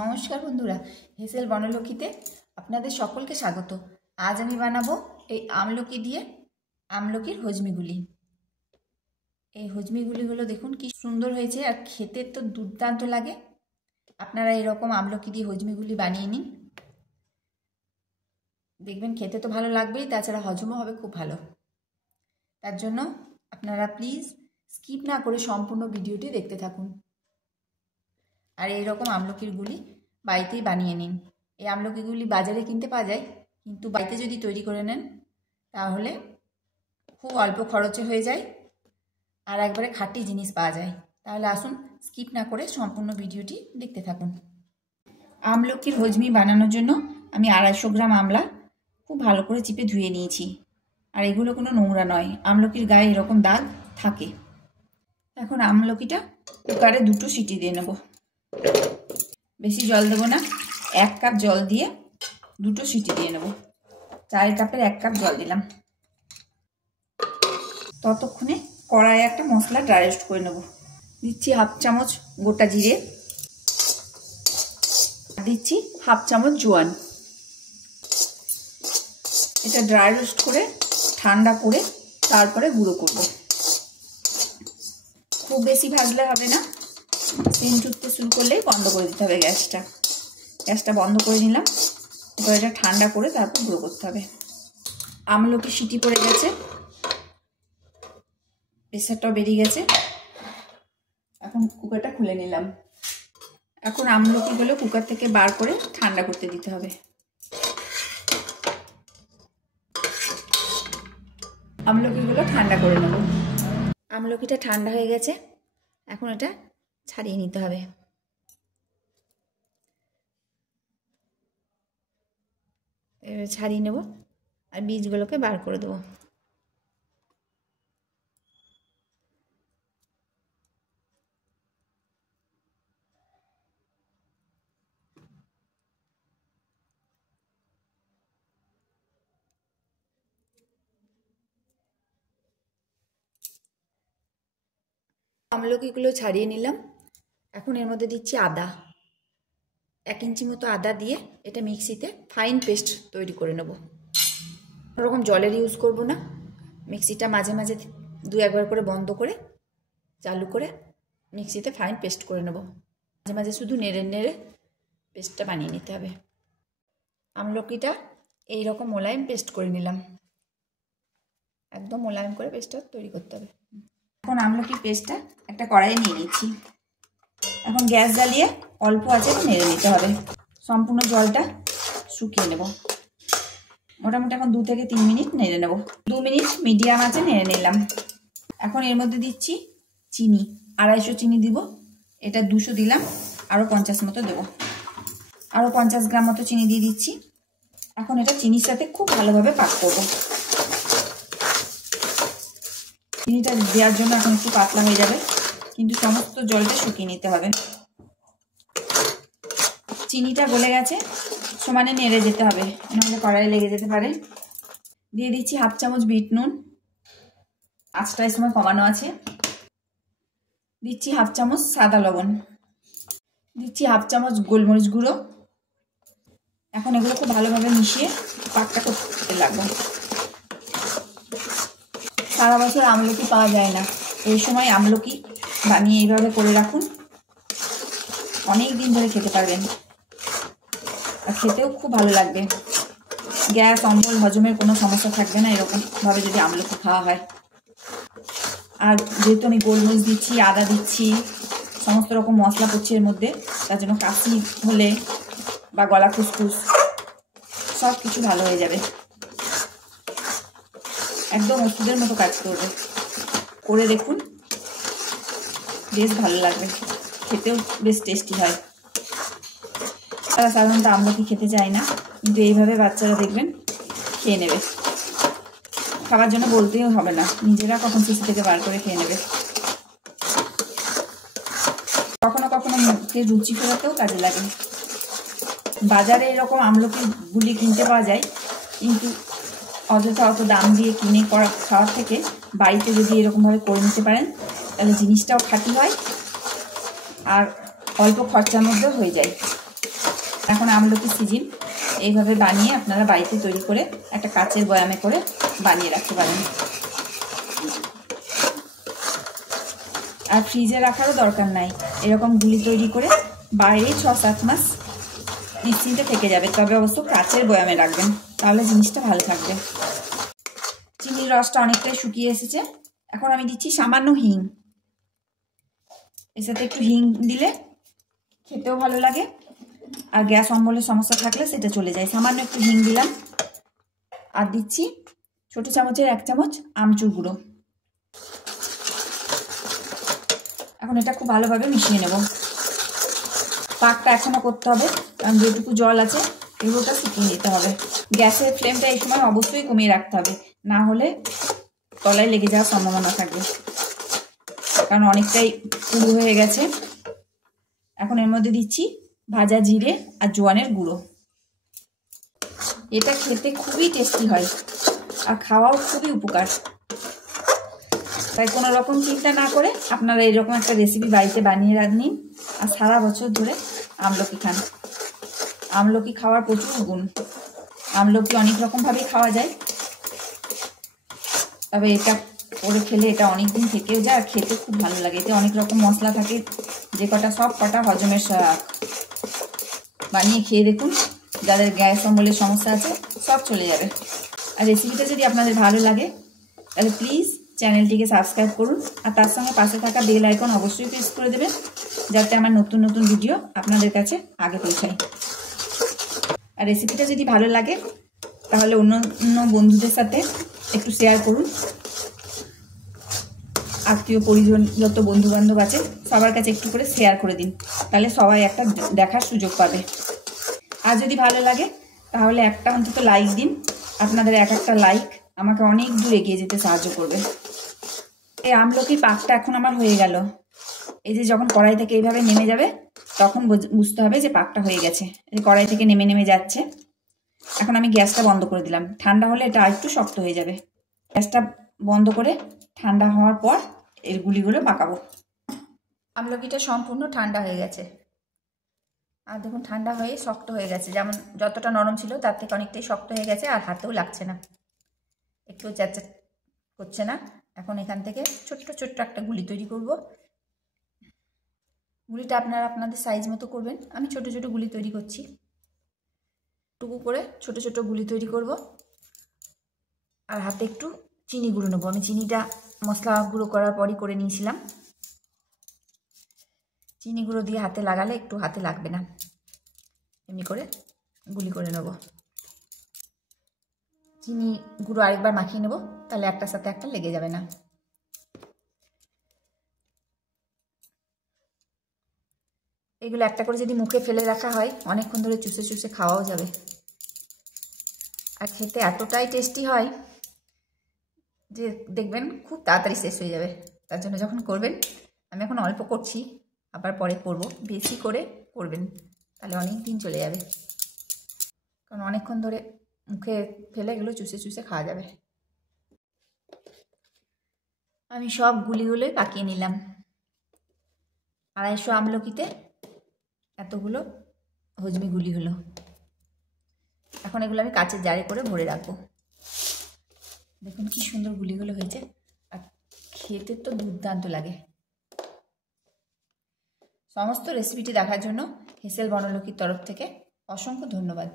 নমস্কার বন্ধুরা, হেসেল বনলক্ষীতে আপনাদের সকলকে স্বাগত। আজ আমি বানাবো এই আমলকি দিয়ে আমলকির হজমিগুলি। এই হজমিগুলি হলো দেখুন কি সুন্দর হয়েছে, আর খেতে তো দুর্দান্ত লাগে। আপনারা এরকম আমলকি দিয়ে হজমিগুলি বানিয়ে নিন, দেখবেন খেতে তো ভালো লাগবেই, তাছাড়া হজমও হবে খুব ভালো। তার জন্য আপনারা প্লিজ স্কিপ না করে সম্পূর্ণ ভিডিওটি দেখতে থাকুন। আর এইরকম আমলকির গুলি বাড়িতেই বানিয়ে নিন। এই আমলকিগুলি বাজারে কিনতে পাওয়া যায়, কিন্তু বাড়িতে যদি তৈরি করে নেন তাহলে খুব অল্প খরচে হয়ে যায় আর একবারে খাঁটি জিনিস পাওয়া যায়। তাহলে আসুন স্কিপ না করে সম্পূর্ণ ভিডিওটি দেখতে থাকুন। আমলকির হজমি বানানোর জন্য আমি 250 গ্রাম আমলা খুব ভালো করে চিপে ধুয়ে নিয়েছি। আর এগুলো কোনো নোংরা নয়, আমলকির গায়ে এরকম দাগ থাকে। এখন আমলকিটা কুকারে 2টো সিটি দিয়ে নেব। বেশি জল দেবো না, 1 কাপ জল দিয়ে 2টো সিটি দিয়ে নেব। 4 কাপের 1 কাপ জল দিলাম। ততক্ষণে কড়াইয়ে একটা মশলা ড্রাই রোস্ট করে নেব। দিচ্ছি 1/2 চামচ গোটা জিরে, দিচ্ছি 1/2 চামচ জোয়ান। এটা ড্রাই রোস্ট করে ঠান্ডা করে তারপরে গুঁড়ো করব। খুব বেশি ভাজলে হবে না, সেন্ট উঠতে শুরু করলেই বন্ধ করে দিতে হবে গ্যাসটা বন্ধ করে নিলাম। এবার এটা ঠান্ডা করে তারপর গুঁড়ো করতে হবে। আমলকি সিটি পড়ে গেছে, প্রেসারটাও বেরিয়ে গেছে। এখন কুকারটা খুলে নিলাম। এখন আমলকিগুলো কুকার থেকে বার করে ঠান্ডা করতে দিতে হবে। আমলকিগুলো ঠান্ডা করে নেব। আমলকিটা ঠান্ডা হয়ে গেছে, এখন এটা ছাড়িয়ে নিতে হবে। এবার ছাড়িয়ে নেব আর বীজগুলোকে বার করে দেবো। আমলকিগুলো ছাড়িয়ে নিলাম। এখন এর মধ্যে দিচ্ছি আদা। 1 ইঞ্চি মতো আদা দিয়ে এটা মিক্সিতে ফাইন পেস্ট তৈরি করে নেব। ওরকম জলের ইউজ করব না। মিক্সিটা মাঝে মাঝে 2-1 বার করে বন্ধ করে চালু করে মিক্সিতে ফাইন পেস্ট করে নেব। মাঝে মাঝে শুধু নেড়ে নেড়ে পেস্টটা বানিয়ে নিতে হবে। আমলকিটা এইরকম মোলায়েম পেস্ট করে নিলাম। একদম মোলায়েম করে পেস্টটা তৈরি করতে হবে। এখন আমলকির পেস্টটা একটা কড়াইয়ে নিয়ে নিচ্ছি। এখন গ্যাস জ্বালিয়ে অল্প আঁচে নেড়ে নিতে হবে। সম্পূর্ণ জলটা শুকিয়ে নেব। মোটামুটি এখন 2 থেকে 3 মিনিট নেড়ে নেব। 2 মিনিট মিডিয়াম আঁচে নেড়ে নিলাম। এখন এর মধ্যে দিচ্ছি চিনি। 250 চিনি দিব। এটা 200 দিলাম, আরও 50 মতো দেবো। আরও 50 গ্রাম মতো চিনি দিয়ে দিচ্ছি। এখন এটা চিনির সাথে খুব ভালোভাবে পাক করব। চিনিটা দেওয়ার জন্য এখন একটু পাতলা হয়ে যাবে, কিন্তু সমস্ত জলটা শুকিয়ে নিতে হবে। চিনিটা গলে গেছে, সমানে নেড়ে যেতে হবে, নাহলে কড়াইয়ে লেগে যেতে পারে। দিয়ে দিচ্ছি 1/2 চামচ বিট নুন, আঁচটা এই সময় কমানো আছে। দিচ্ছি 1/2 চামচ সাদা লবণ, দিচ্ছি 1/2 চামচ গোলমরিচ গুঁড়ো। এখন এগুলো খুব ভালোভাবে মিশিয়ে পাকটা করতে লাগবে। সারা বছর আমলকি পাওয়া যায় না, এই সময় আমলকি বানিয়ে এইভাবে করে রাখুন, অনেক দিন ধরে খেতে পারবেন আর খেতেও খুব ভালো লাগবে। গ্যাস অম্বল হজমের কোনো সমস্যা থাকবে না এরকমভাবে যদি আমলকি খাওয়া হয়। আর যেহেতু আমি গোলমরিচ দিচ্ছি, আদা দিচ্ছি, সমস্ত রকম মশলা পড়ছে এর মধ্যে, তার জন্য কাশি হলে বা গলা খুসখুস সব কিছু ভালো হয়ে যাবে। একদম ওষুধের মতো কাজ করবে। করে দেখুন, বেশ ভালো লাগবে, খেতেও বেশ টেস্টি হয়। তারা সাধারণত আমলকি খেতে চায় না, কিন্তু এইভাবে বাচ্চারা দেখবেন খেয়ে নেবে। খাবার জন্য বলতেও হবে না, নিজেরা কখন শিশু থেকে বার করে খেয়ে নেবে। কখনো কখনো মুখের রুচি ফেরাতেও কাজে লাগে। বাজারে এরকম আমলকি গুলি কিনতে পাওয়া যায়, কিন্তু অযথা অত দাম দিয়ে কিনে খাওয়ার থেকে বাড়িতে যদি এরকমভাবে করে নিতে পারেন তাহলে জিনিসটাও খাঁটি হয় আর অল্প খরচার মধ্যেও হয়ে যায়। এখন আমলকি সিজন এইভাবে বানিয়ে আপনারা বাড়িতে তৈরি করে একটা কাচের বয়ামে করে বানিয়ে রাখতে পারেন। আর ফ্রিজে রাখারও দরকার নাই, এরকম গুলি তৈরি করে বাইরে 6-7 মাস নিশ্চিন্তে থেকে যাবে। তবে অবশ্য কাচের বয়ামে রাখবেন, তাহলে জিনিসটা ভালো থাকবে। চিনির রসটা অনেকটাই শুকিয়ে এসেছে। এখন আমি দিচ্ছি সামান্য হিং। এর সাথে একটু হিং দিলে খেতেও ভালো লাগে, আর গ্যাস অম্বলের সমস্যা থাকলে সেটা চলে যায়। সামান্য একটু হিং দিলাম। আর দিচ্ছি ছোট চামচের 1 চামচ আমচুর গুঁড়ো। এখন এটা খুব ভালোভাবে মিশিয়ে নেব। পাকটা এখনো করতে হবে, কারণ যেটুকু জল আছে এগুলোটা শুকিয়ে নিতে হবে। গ্যাসের ফ্লেমটা এই সময় অবশ্যই কমিয়ে রাখতে হবে, না হলে তলায় লেগে যাওয়ার সম্ভাবনা থাকবে, কারণ অনেকটাই পুরো হয়ে গেছে। এখন এর মধ্যে দিচ্ছি ভাজা জিরে আর জোয়ানের গুঁড়ো। এটা খেতে খুবই টেস্টি হয় আর খাওয়াও খুবই উপকার। তাই কোনো রকম চিন্তা না করে আপনারা এরকম একটা রেসিপি বাড়িতে বানিয়ে নিন আর সারা বছর ধরে আমলকি খান। আমলকি খাওয়ার প্রচুর গুণ। আমলকি অনেক রকমভাবেই খাওয়া যায়, তবে এটা করে খেলে এটা অনেক দিন থেকেও যায় আর খেতে খুব ভালো লাগে। এতে অনেক রকম মশলা থাকে, যে কটা সব কটা হজমের সহায়ক। বানিয়ে খেয়ে দেখুন, যাদের গ্যাস অম্বলের সমস্যা আছে সব চলে যাবে। আর রেসিপিটা যদি আপনাদের ভালো লাগে তাহলে প্লিজ চ্যানেলটিকে সাবস্ক্রাইব করুন, আর তার সঙ্গে পাশে থাকা বেল আইকন অবশ্যই প্রেস করে দেবেন, যাতে আমার নতুন নতুন ভিডিও আপনাদের কাছে আগে পৌঁছায়। আর রেসিপিটা যদি ভালো লাগে তাহলে অন্য বন্ধুদের সাথে একটু শেয়ার করুন। আত্মীয় পরিজন যত বন্ধুবান্ধব আছে সবার কাছে একটু করে শেয়ার করে দিন, তাহলে সবাই একটা দেখার সুযোগ পাবে। আর যদি ভালো লাগে তাহলে একটা অন্তত লাইক দিন। আপনাদের একটা লাইক আমাকে অনেক দূর এগিয়ে যেতে সাহায্য করবে। এই আমলকির পাকটা এখন আমার হয়ে গেল। এই যে যখন কড়াই থেকে এইভাবে নেমে যাবে তখন বুঝতে হবে যে পাকটা হয়ে গেছে। এই কড়াই থেকে নেমে নেমে যাচ্ছে। এখন আমি গ্যাসটা বন্ধ করে দিলাম, ঠান্ডা হলে এটা আরেকটু শক্ত হয়ে যাবে। গ্যাসটা বন্ধ করে ঠান্ডা হওয়ার পর এর গুলিগুলো পাকাবো। আমলকিটা সম্পূর্ণ ঠান্ডা হয়ে গেছে, আর দেখুন ঠান্ডা হয়ে শক্ত হয়ে গেছে। যেমন যতটা নরম ছিল তার থেকে অনেকটাই শক্ত হয়ে গেছে, আর হাতেও লাগছে না, একটু চ্যাটচ্যাট করছে না। এখন এখান থেকে ছোট্ট ছোট্ট একটা গুলি তৈরি করব। গুলিটা আপনারা আপনাদের সাইজ মতো করবেন। আমি ছোট ছোট গুলি তৈরি করছি, টুকু করে ছোট ছোট গুলি তৈরি করব। আর হাতে একটু চিনি গুঁড়ো নেবো। আমি চিনিটা মশলা গুঁড়ো করার পরই করে নিয়েছিলাম। চিনি গুঁড়ো দিয়ে হাতে লাগালে একটু হাতে লাগবে না, এমনি করে গুলি করে নেব। চিনি গুঁড়ো আরেকবার মাখিয়ে নেব, তাহলে একটার সাথে একটা লেগে যাবে না। এগুলো একটা করে যদি মুখে ফেলে রাখা হয় অনেকক্ষণ ধরে চুষে চুষে খাওয়াও যাবে, আর খেতে এতটাই টেস্টি হয় যে দেখবেন খুব তাড়াতাড়ি শেষ হয়ে যাবে। তার জন্য যখন করবেন, আমি এখন অল্প করছি, আবার পরে করব, বেশি করে করবেন, তাহলে অনেক দিন চলে যাবে। কারণ অনেকক্ষণ ধরে মুখে ফেলে এগুলো চুষে চুষে খাওয়া যাবে। আমি সব গুলিগুলোই পাকিয়ে নিলাম। 250 আমলকিতে এতগুলো হজমি গুলি হলো। এখন এগুলো আমি কাচের জারে করে ভরে রাখবো। দেখুন কি সুন্দর গুলিগুলো হয়েছে, আর খেতে তো দুর্দান্ত লাগে। সমস্ত রেসিপিটি দেখার জন্য হেসেল বনলকির তরফ থেকে অসংখ্য ধন্যবাদ।